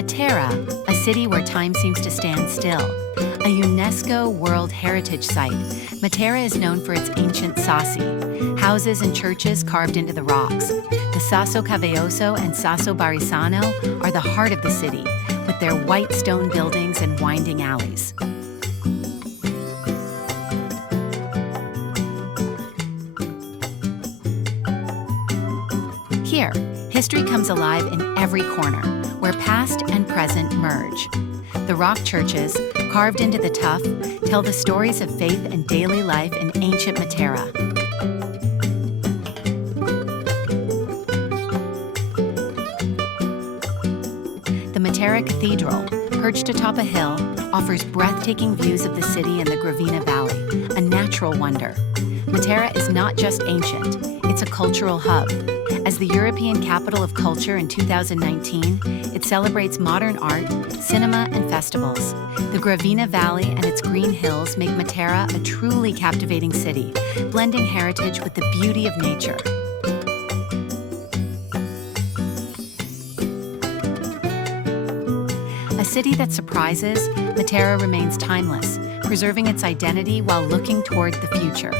Matera, a city where time seems to stand still. A UNESCO World Heritage Site, Matera is known for its ancient Sassi, houses and churches carved into the rocks. The Sasso Caveoso and Sasso Barisano are the heart of the city, with their white stone buildings and winding alleys. Here, history comes alive in every corner, where past and present merge. The rock churches, carved into the tuff, tell the stories of faith and daily life in ancient Matera. The Matera Cathedral, perched atop a hill, offers breathtaking views of the city and the Gravina Valley, a natural wonder. Matera is not just ancient, it's a cultural hub. As the European Capital of Culture in 2019, it celebrates modern art, cinema, and festivals. The Gravina Valley and its green hills make Matera a truly captivating city, blending heritage with the beauty of nature. A city that surprises, Matera remains timeless, preserving its identity while looking toward the future.